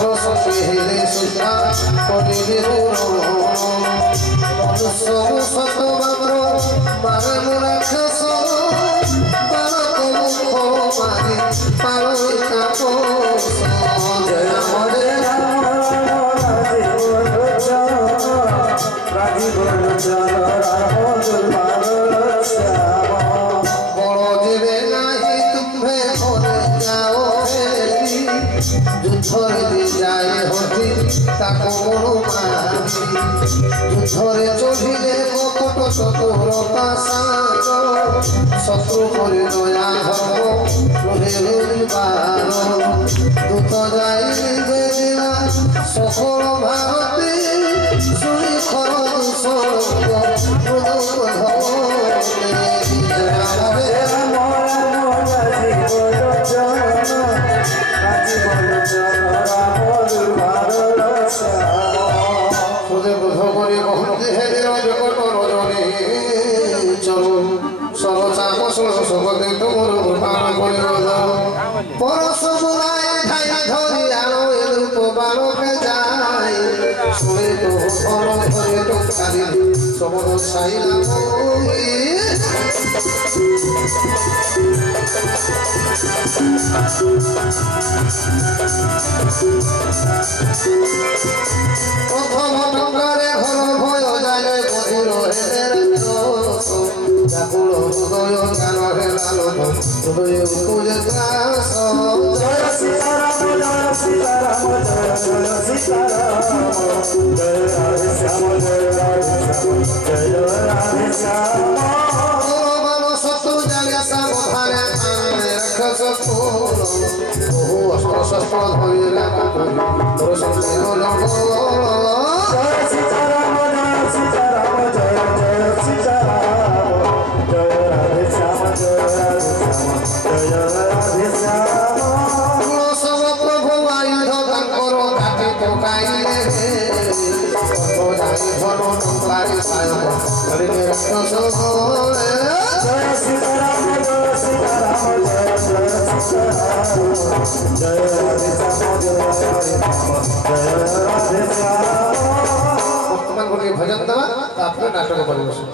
রসকে হেলে সুতা করিবে মনুষ্য শতমাত্র বারে রাক্ষস বারক মুখ মারি পালই তাপস জয় রাম জয় রাম রাজীব লোচন রাম দুর্বার শ্যাম বড় জীবে নাহি তুমে মরে যাও যুদ্ধরে যায় হঠি তাকে বড় মারি যুদ্ধরে চড়িলে কপট চতুরতা সার শত্রু করে দয়া ধর্ম রহে রবিবার দূত যাইবে সকল ভারতে শুনি খরণ স্বর্গ পরশ বুলায় ঠাই ধরি আলো রূপ বালকে যায় শুনে তো ধর ধরে তো কারি সমর সাইলা প্রথম টঙ্কারে ঘর ভয় যায় বধির হেদের ব্যাকুল হৃদয় জ্ঞান হে লালন হৃদয় পূজে ত্রাস জয় সীতারাম জয় সীতারাম জয় জয় সীতারাম জয় রাধে শ্যাম জয় রাধে শ্যাম জয় জয় রাধে শ্যাম বল শত্রু জাগে সাবধানে আনে রাক্ষস ফুল বহু অস্ত্র শস্ত্র ধরি রাখা তোর সঙ্গে জয় সীতারাম জয় সীতারাম জয় জয় সীতারাম জয় রাধে শ্যাম জয় রাধে শ্যাম জয় রাধে শ্যাম সব প্রভু আয়ুধ তাঙ্কর কাটি পকাইলে ধন টঙ্কারি সায় হরিণে রাক্ষস জয় সীতারাম জয় সীতারাম জয় জয় সীতারাম জয় রাধে শ্যাম জয় রাধে শ্যাম জয় রাধে শ্যাম বর্তমান ভজন দেওয়া আপনার নাটকে পরিবেশন